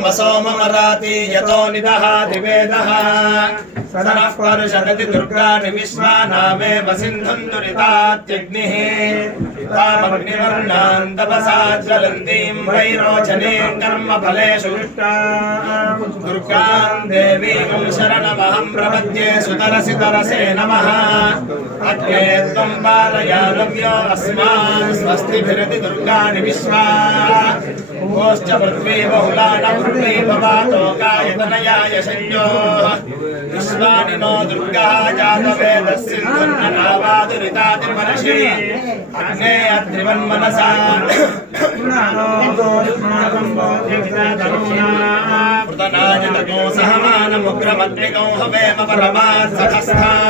सोममराति यतो निदहाति वेदः सनः परुषदति दुर्गाणि विश्वानामेव सिन्धुम् दुरितात्यग्निः तामग्निवर्णान् तपसा ज्वलन्तीम् वैरोचनीम् कर्मफलेषु दुर्गाम् देवीम् शरणमहम् प्रपद्ये सुतरसि तरसे नमः अग्ने त्वम् पालयानव्यो अस्मान् स्वस्तिभिरति दुर्गाणि विश्वा गोश्च पृथ्वी बहुला न पृथ्वी भवातो गायतनयाय संयोः विश्वानि नो दुर्गः जातवेदस्सिन्धुर्ननावादुरितातिर्मनषि अग्ने अत्रिवन्मनसा पृतनायतको सहमानमुग्रमग्निगौ हवेम परमात् सहस्रात् सनः परिषदुर्गाणि विश्वाक्षामद्देवो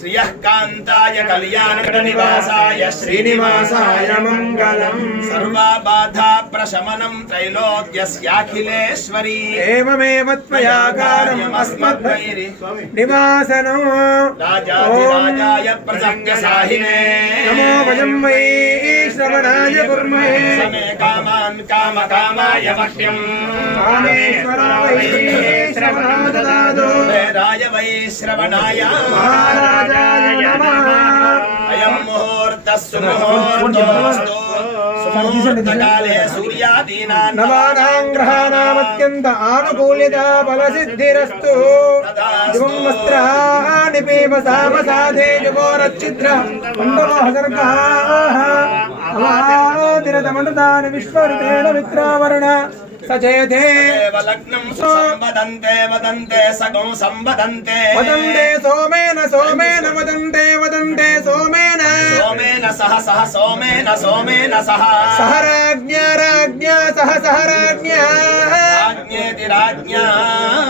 श्रियः कान्ताय कल्याणगणनिवासाय श्रीनिवासाय मङ्गलम् सर्वाबाधा प्रशमनम् त्रैलोक्यस्याखिलेश्वरी एवमेव त्वयाकारम् अस्मद्वैरि निवासनो राजाधिराजाय प्रसङ्गसाहिने नमो वयं वै श्रवणाय कुर्महे समे कामान् कामकामाय मह्यम् कामेश्वर वै श्रवणो ददातु वेदाय वै श्रवणाय महाराजाय नमः अयम् मुहूर्तः सुमुहूर्तोऽस्तु सुमुहूर्तकाले सूर्यादीनान् नवानां ग्रहाणामत्यन्त आनुकूल्यता फलसिद्धिरस्तु दिवं वस्त्राणि पीब सामसाधे जुगोरच्छिद्र తమృతాని విశ్వరుతేణ మిత్రావరుణ సచేతే లగ్నం సంవదంతే వదంతే సగం సంవదంతే. వదంతే సోమేన సోమేన వదంతే వదంతే సోమేన. సోమేన సహ సహ సోమేన సోమేన సహ. సహ రాజ్ఞ రాజ్ఞ సహ సహ రాజ్ఞ राज्ञा राज्ञेति राज्ञा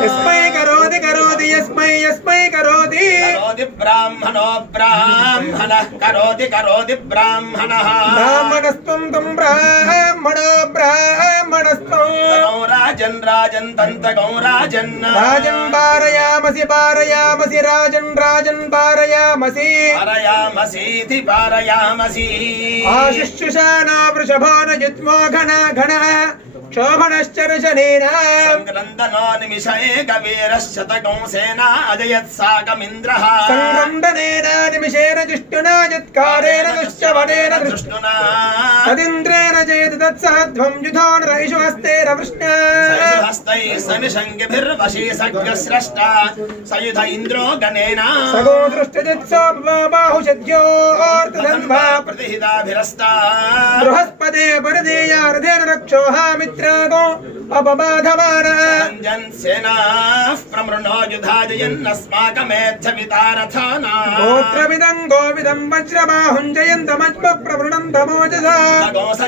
यस्मै करोति करोति यस्मै यस्मै करोति करोति ब्राह्मणो ब्राह्मणः करोति करोति ब्राह्मणः ब्राह्मणस्त्वं तं ब्राह्मणो ब्राह्मणस्त्वं गौ राजन् राजन् तन्तगौ राजन् राजन् पारयामसि पारयामसि राजन् राजन् पारयामसि पारयामसीति पारयामसि आशिष्युषाणा वृषभो न युत्मो घन घनः క్షోభణశ్చరుషనేనాంగనందనానిమిషే కవీరశతకం సేనా అజయత్ సాకమింద్రః సంరంభనేనానిమిషేన జిష్టునా యత్కారేణ దుశ్చవనేన దృష్టునా తదింద్రేణ జయతి తత్సహధ్వం యుధోన్ రైషు హస్తేన వృష్ణా. హస్తై సనిషంగిభిర్వశీ సగ్రస్రష్ట సయుధ ఇంద్రో గణేన. సగో దృష్టిజిత్సో బాహుషద్యోర్తధన్వా ప్రతిహితాభిరస్తా. బృహస్పదే పరిదేయార్ధేన రక్షోహామి पुत्रागो अपबाधमानञ्जन् सेनाः प्रमृणो युधाजयन्नस्माकमेच्छमिता रथाना गोत्रमिदम् गोविदम् जयन्तमज्म प्रवृणम् तमोजसा गो स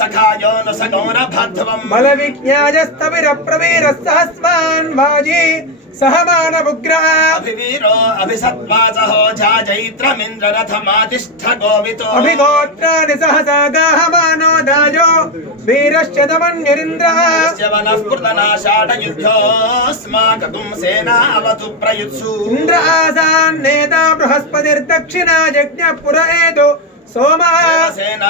सखायो नु सगो न भद्वम् बलविज्ञाजस्तविरप्रवीरस्सहस्मान् भाजी सह मानवुग्र अभिवीरो अभिसत्वाचहो गोवितो। अभिगोत्राणि सहसा गाहम्। दायो वीरश्च तमन्यरिन्द्रः स्य वनः पृतनाशाटयुद्धोऽस्माकं सेना अवतु प्रयुत्सु इन्द्र आसान्नेता बृहस्पतिर्दक्षिणा यज्ञः पुर एतु सोमः सेना